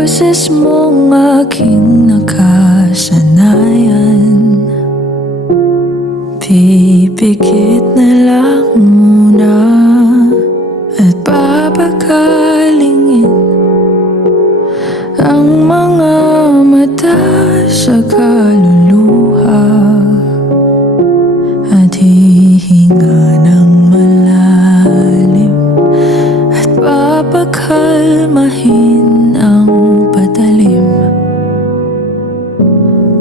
boses mong aking nakasanayan. Pipikit na lang muna at papagalingin ang mga mata sa kaluluha at hihinga ng malalim at papakalmahin ang patalim.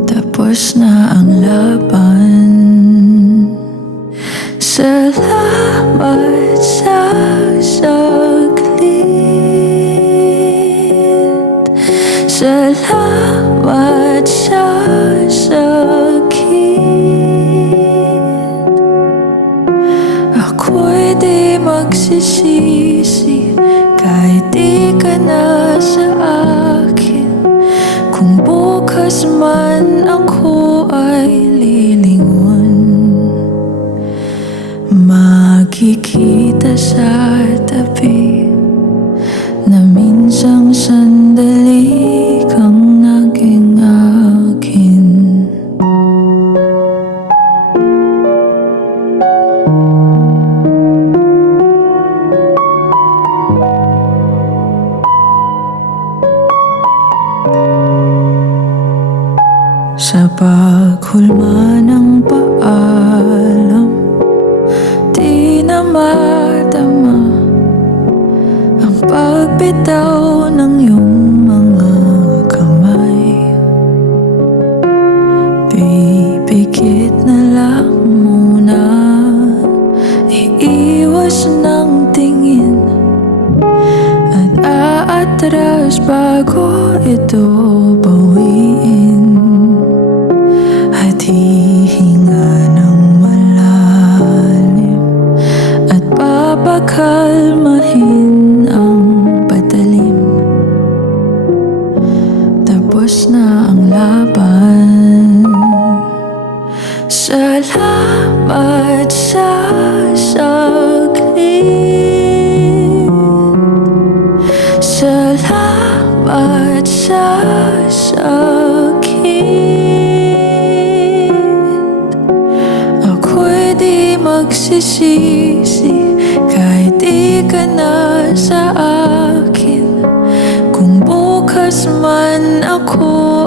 Tapos na ang laban. Salamat sa saglit. Salamat sa sakit. Ako'y di magsisisi kahit di ka na sa akin. Kung bukas man ako ay lilingon, makikita sa tabi na minsang sandali kang naging akin. Sa paghulma ng paalam, di na madama ang pagbitaw ng iyong mga kamay. Pipikit na lang muna, iiwas ng tingin at aatras bago ito bawiin. At hihinga ng malalim at papakalmahin ang patalim. Tapos na ang laban. Salamat sa saglit. Salamat sa sakit. Ako'y di magsisisi kahit di ka na sa akin. Kung bukas man ako